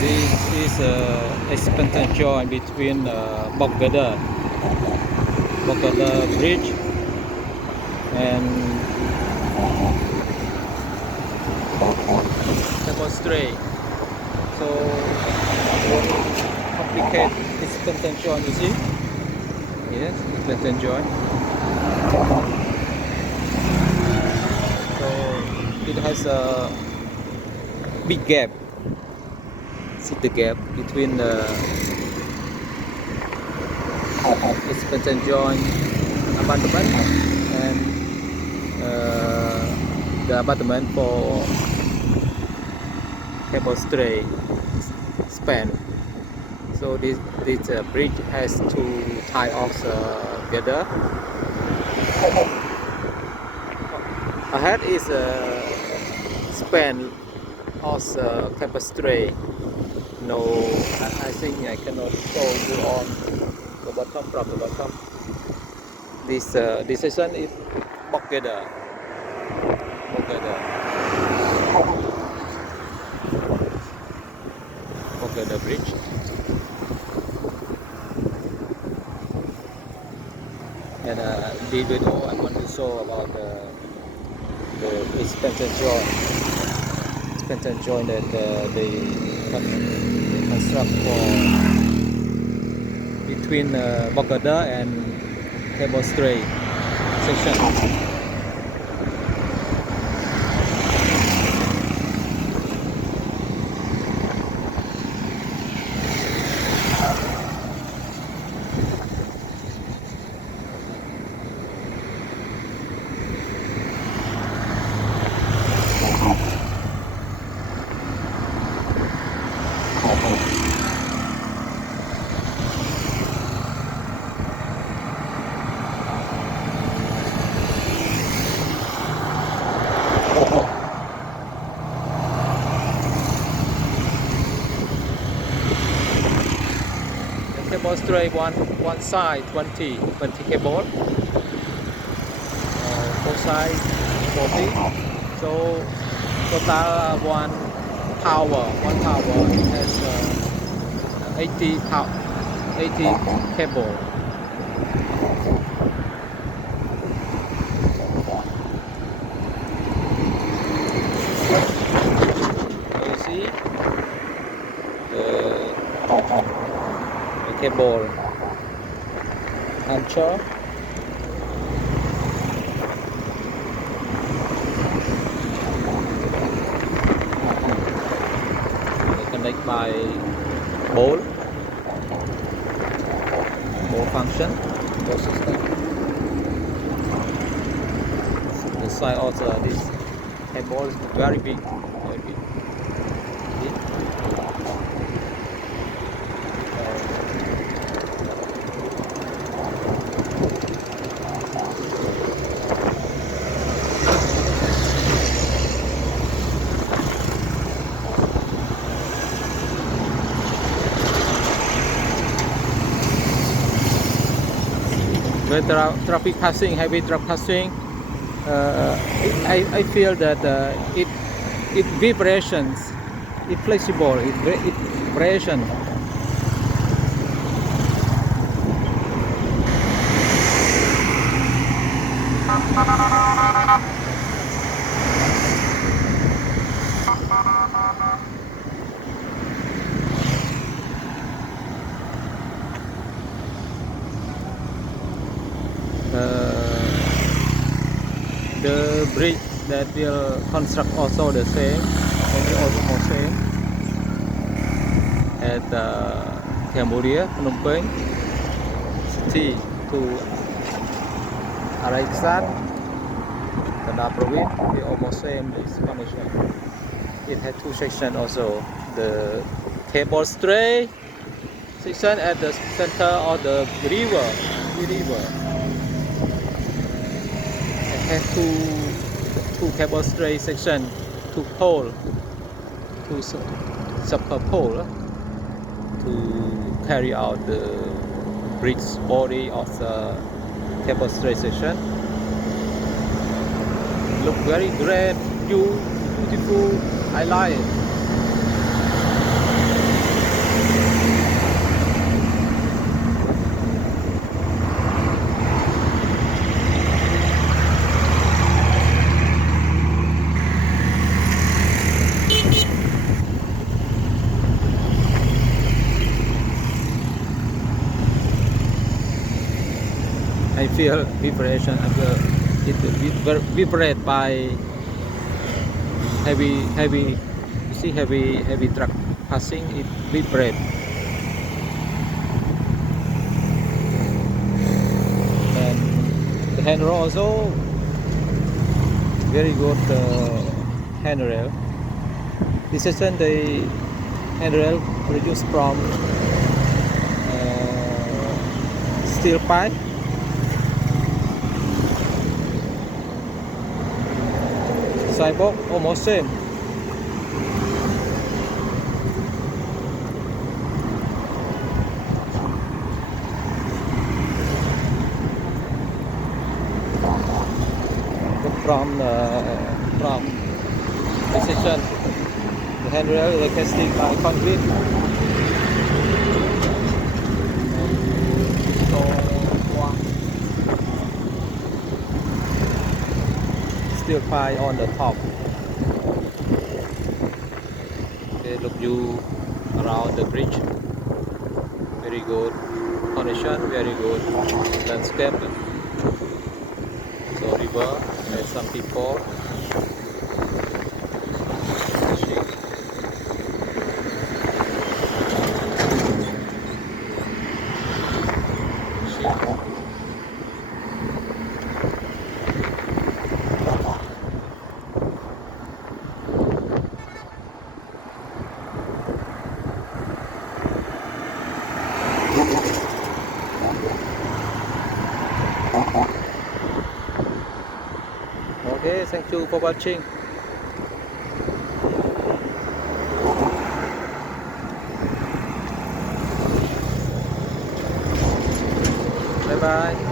This is a expansion joint between Bogada Bridge and Cable Strait. So very complicated expansion joint, you see? Yes, expansion joint. So it has a big gap. See the gap between the expansion joint abutment and the abutment for Cable Strait span. So this bridge has to tie off together. Ahead is a span of Cable Strait. No, I think I cannot show you on the bottom from the bottom. This section is Bogada Bridge. And this video I want to show about the expansion joint that they construct for between Bogada and Cable Strait section. Cable Strait one side 20 cable, both sides 40. So total one tower it has 80 cable. You see the cable anchor. They connect by bolt function, bolt system. The size of this cable is very big. When traffic passing, heavy truck passing, I feel that it vibrations, it flexible, it vibration. The bridge that will construct also the same, maybe also same at Cambodia, Phnom Penh city to Arakan, Tanda province. They almost same this formation. It had two sections also. The Cable Strait section at the center of the river. Have two Cable Strait section, two pole, two super pole to carry out the bridge body of the Cable Strait section. Look very great, beautiful. I like it. I feel vibration. It vibrate by heavy. You see heavy truck passing. It vibrate. And the handrail also very good handrail. This is the handrail produced from steel pipe. Sidewalk almost same. From precision, the handrail they can stick by concrete. Steel pipe on the top. Okay, look view around the bridge. Very good condition, very good landscape. So river, there's some people fishing. Okay, thank you for watching. Bye bye.